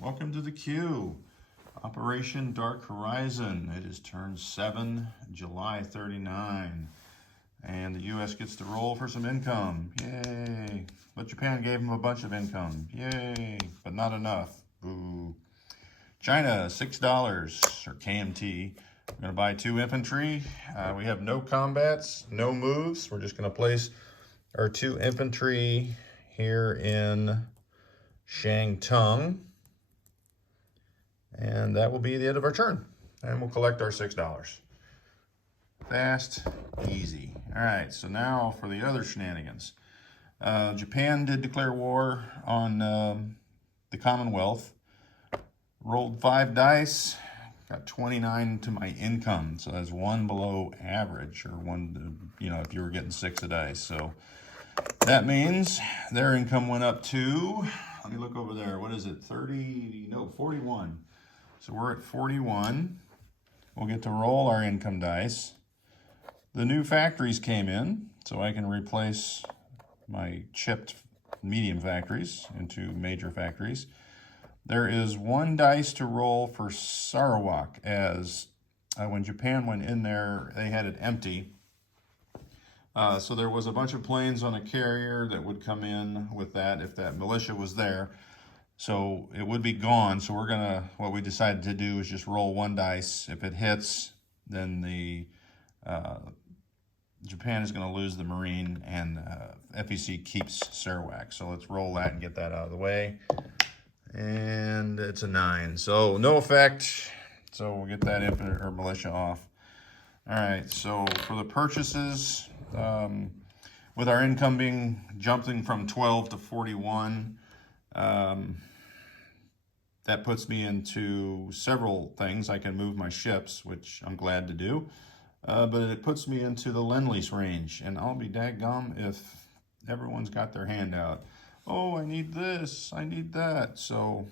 Welcome to the queue. Operation Dark Horizon. It is turn 7, July 39. And the U.S. gets to roll for some income. Yay. But Japan gave them a bunch of income. Yay. But not enough. Boo. China, $6, or KMT. I'm going to buy 2 infantry. We have no combats, no moves. We're just going to place our 2 infantry here in Shangtung. And that will be the end of our turn. And we'll collect our $6. Fast, easy. All right, so now for the other shenanigans. Japan did declare war on the Commonwealth. Rolled 5 dice, got 29 to my income. So that's 1 below average, or 1, if you were getting 6 a dice. So that means their income went up to, let me look over there. What is it? 41. So we're at 41. We'll get to roll our income dice. The new factories came in, so I can replace my chipped medium factories into major factories. There is 1 dice to roll for Sarawak, as when Japan went in there, they had it empty. So there was a bunch of planes on a carrier that would come in with that if that militia was there. So it would be gone. So what we decided to do is just roll 1 dice. If it hits, then Japan is going to lose the Marine, and FEC keeps Sarawak. So let's roll that and get that out of the way. And it's a 9. So no effect. So we'll get that infantry or militia off. All right, so for the purchases, with our income jumping from 12 to 41, that puts me into several things. I can move my ships, which I'm glad to do, but it puts me into the Lend-Lease range, and I'll be daggum if everyone's got their hand out. Oh, I need this, I need that. So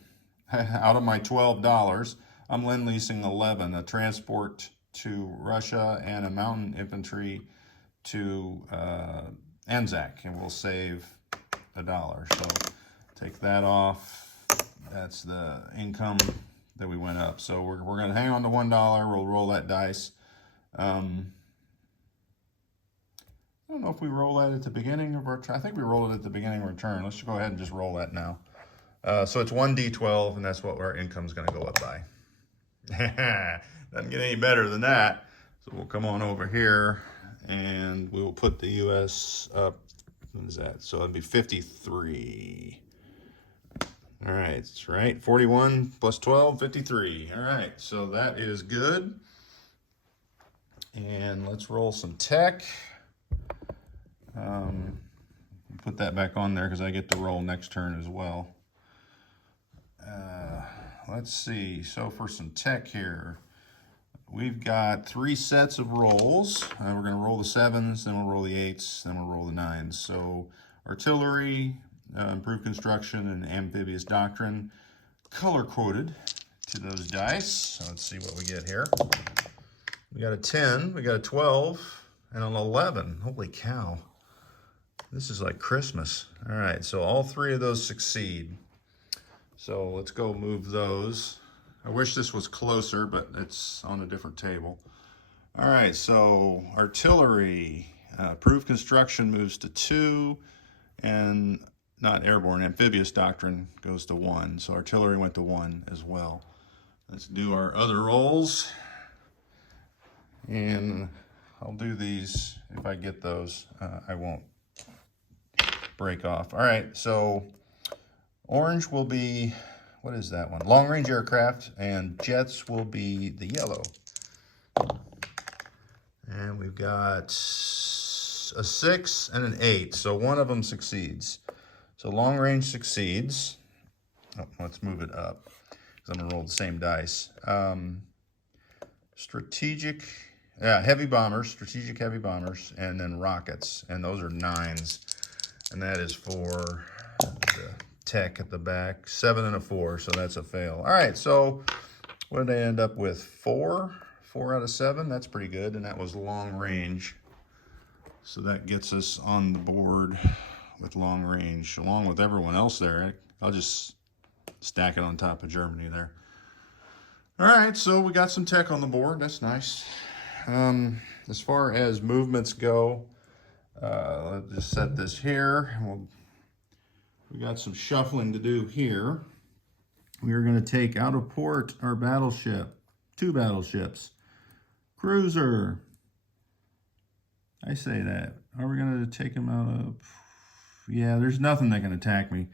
out of my $12, I'm Lend-Leasing 11, a transport to Russia and a mountain infantry to Anzac, and we'll save $1. So take that off. That's the income that we went up. So we're going to hang on to $1. We'll roll that dice. I don't know if we roll that at the beginning of our turn. I think we roll it at the beginning of our turn. Let's go ahead and just roll that now. So it's 1d12, and that's what our income is going to go up by. Doesn't get any better than that. So we'll come on over here, and we'll put the U.S. up. What is that? So it'd be 53. All right, that's right. 41 plus 12, 53. All right, so that is good. And let's roll some tech. Put that back on there because I get to roll next turn as well. Let's see. So for some tech here, we've got 3 sets of rolls. We're going to roll the 7s, then we'll roll the 8s, then we'll roll the 9s. So artillery, improved construction, and amphibious doctrine, color-coded to those dice. So let's see what we get here. We got a 10, we got a 12, and an 11. Holy cow. This is like Christmas. All right, so all 3 of those succeed. So let's go move those. I wish this was closer, but it's on a different table. All right, so artillery, improved construction moves to 2, and not airborne, amphibious doctrine goes to 1. So artillery went to 1 as well. Let's do our other rolls. And I'll do these. If I get those, I won't break off. All right, so orange will be, what is that one? Long-range aircraft, and jets will be the yellow. And we've got a 6 and an 8, so one of them succeeds. So long range succeeds. Oh, let's move it up because I'm going to roll the same dice. Strategic, heavy bombers, strategic heavy bombers, and then rockets. And those are 9s. And that is for the tech at the back. 7 and a 4, so that's a fail. All right, so what did I end up with? 4? 4 out of 7? That's pretty good, and that was long range. So that gets us on the board with long range, along with everyone else there. I'll just stack it on top of Germany there. All right, so we got some tech on the board. That's nice. As far as movements go, let's just set this here. We got some shuffling to do here. We are going to take out of port our battleship, 2 battleships, cruiser. I say that. Are we going to take them out of? Yeah, there's nothing that can attack me.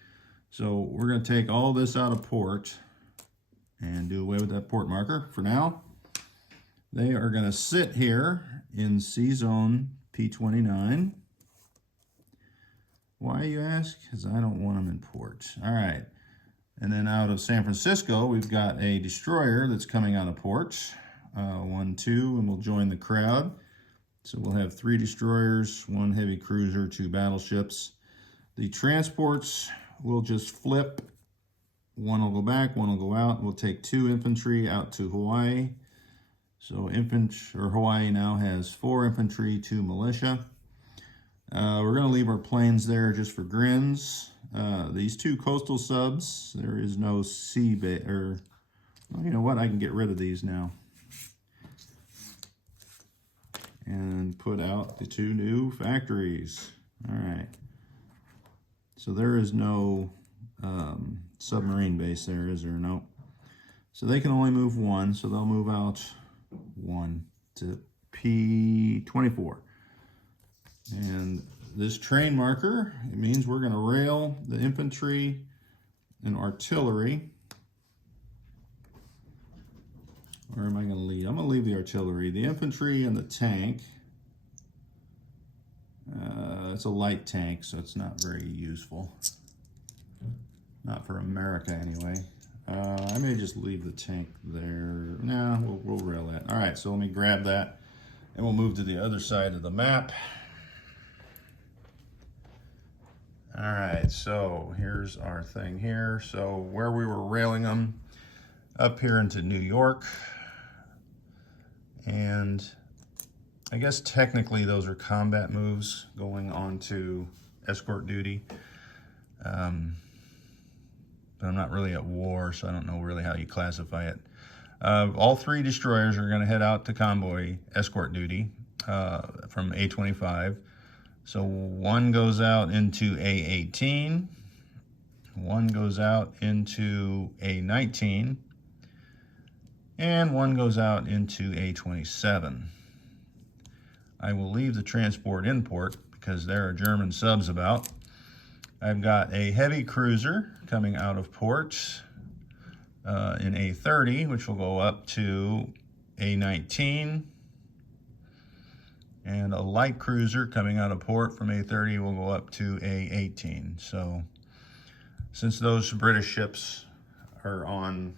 So we're going to take all this out of port and do away with that port marker for now. They are going to sit here in C zone P29. Why, you ask? Because I don't want them in port. All right. And then out of San Francisco, we've got a destroyer that's coming out of port. 1, 2, and we'll join the crowd. So we'll have 3 destroyers, 1 heavy cruiser, 2 battleships. The transports will just flip. 1 will go back, 1 will go out. We'll take 2 infantry out to Hawaii. So Hawaii now has 4 infantry, 2 militia. We're going to leave our planes there just for grins. These 2 coastal subs, there is no sea base, or well, you know what? I can get rid of these now. And put out the 2 new factories. All right. So there is no submarine base there, is there? No. So they can only move 1, so they'll move out 1 to P24. And this train marker, it means we're going to rail the infantry and artillery. Where am I going to leave? I'm going to leave the artillery. The infantry and the tank. It's a light tank, so it's not very useful. Not for America, anyway. I may just leave the tank there. Nah, we'll rail that. All right, so let me grab that, and we'll move to the other side of the map. All right, so here's our thing here. So where we were railing them, up here into New York. And I guess technically those are combat moves going on to escort duty. But I'm not really at war, so I don't know really how you classify it. All 3 destroyers are going to head out to convoy escort duty from A25. So 1 goes out into A18, 1 goes out into A19, and 1 goes out into A27. I will leave the transport in port because there are German subs about. I've got a heavy cruiser coming out of port in A30, which will go up to A19. And a light cruiser coming out of port from A30 will go up to A18. So since those British ships are on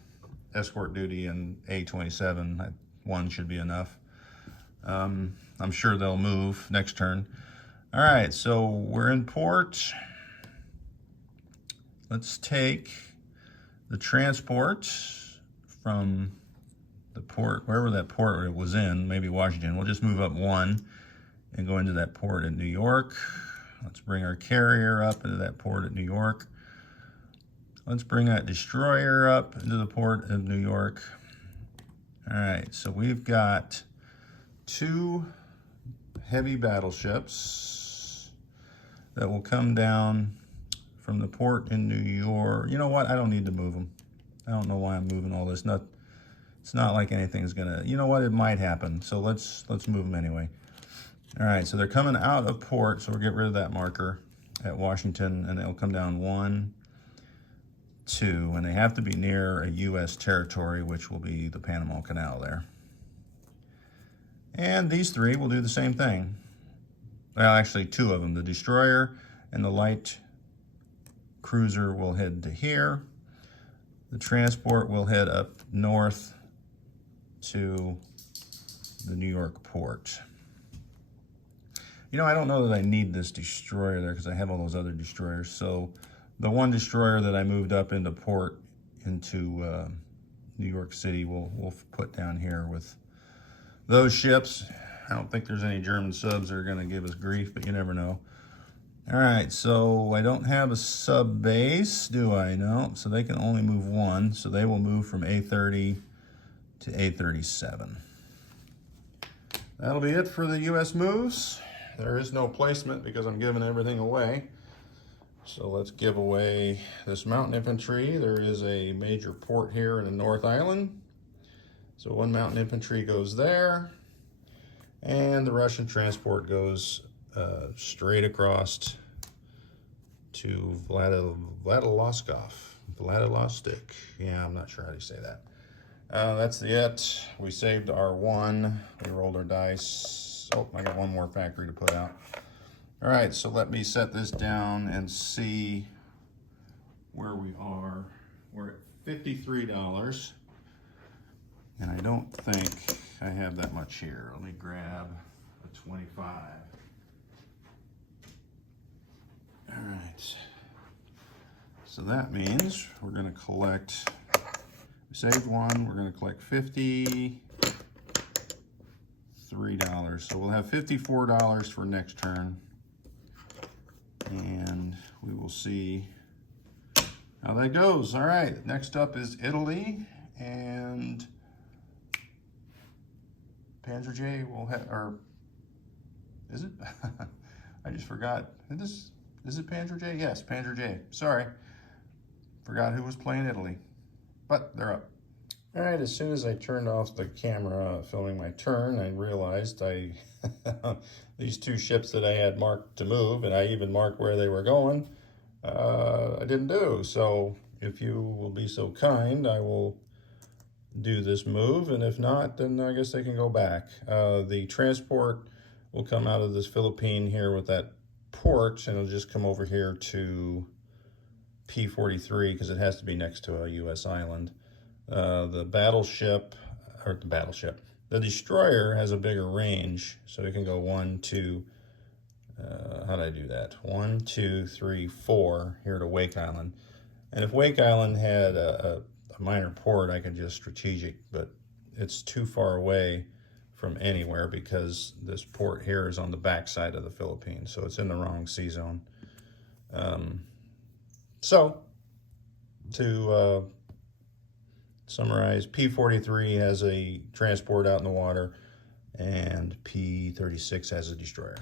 escort duty in A27, 1 should be enough. I'm sure they'll move next turn. All right, so we're in port. Let's take the transport from the port, wherever that port it was in, maybe Washington. We'll just move up 1 and go into that port in New York. Let's bring our carrier up into that port at New York. Let's bring that destroyer up into the port of New York. All right, so we've got 2 heavy battleships that will come down from the port in New York. You know what? I don't need to move them. I don't know why I'm moving all this. It's not like anything's gonna, you know what? It might happen. So let's move them anyway. All right, so they're coming out of port, so we'll get rid of that marker at Washington, and they'll come down 1, 2, and they have to be near a U.S. territory, which will be the Panama Canal there. And these 3 will do the same thing. Well, actually 2 of them. The destroyer and the light cruiser will head to here. The transport will head up north to the New York port. You know, I don't know that I need this destroyer there because I have all those other destroyers. So the 1 destroyer that I moved up into port into New York City, we'll put down here with those ships. I don't think there's any German subs that are going to give us grief, but you never know. All right, so I don't have a sub base, do I? No, so they can only move one, so they will move from A30 to A37. That'll be it for the U.S. moves. There is no placement because I'm giving everything away. So let's give away this mountain infantry. There is a major port here in the North Island. So one mountain infantry goes there, and the Russian transport goes straight across to Vladivostok. Yeah, I'm not sure how you say that. That's it. We saved our one. We rolled our dice. Oh, I got one more factory to put out. All right, so let me set this down and see where we are. We're at $53. And I don't think I have that much here. Let me grab a 25. All right. So that means we're going to collect, we saved one, we're going to collect $53. So we'll have $54 for next turn. And we will see how that goes. All right, next up is Italy, and Panzer J will have, or is it? I just forgot. Is it Panzer J? Yes, Panzer J. Sorry. Forgot who was playing Italy, but they're up. All right, as soon as I turned off the camera filming my turn, I realized these two ships that I had marked to move, and I even marked where they were going, I didn't do. So if you will be so kind, I will do this move, and if not, then I guess they can go back. The transport will come out of this Philippine here with that port, and it'll just come over here to P43 because it has to be next to a U.S. island. The destroyer has a bigger range, so it can go 1, 2, how did I do that? 1, 2, 3, 4 here to Wake Island. And if Wake Island had a minor port, I could just strategic, but it's too far away from anywhere because this port here is on the back side of the Philippines, so it's in the wrong sea zone. So to summarize, P43 has a transport out in the water, and P36 has a destroyer.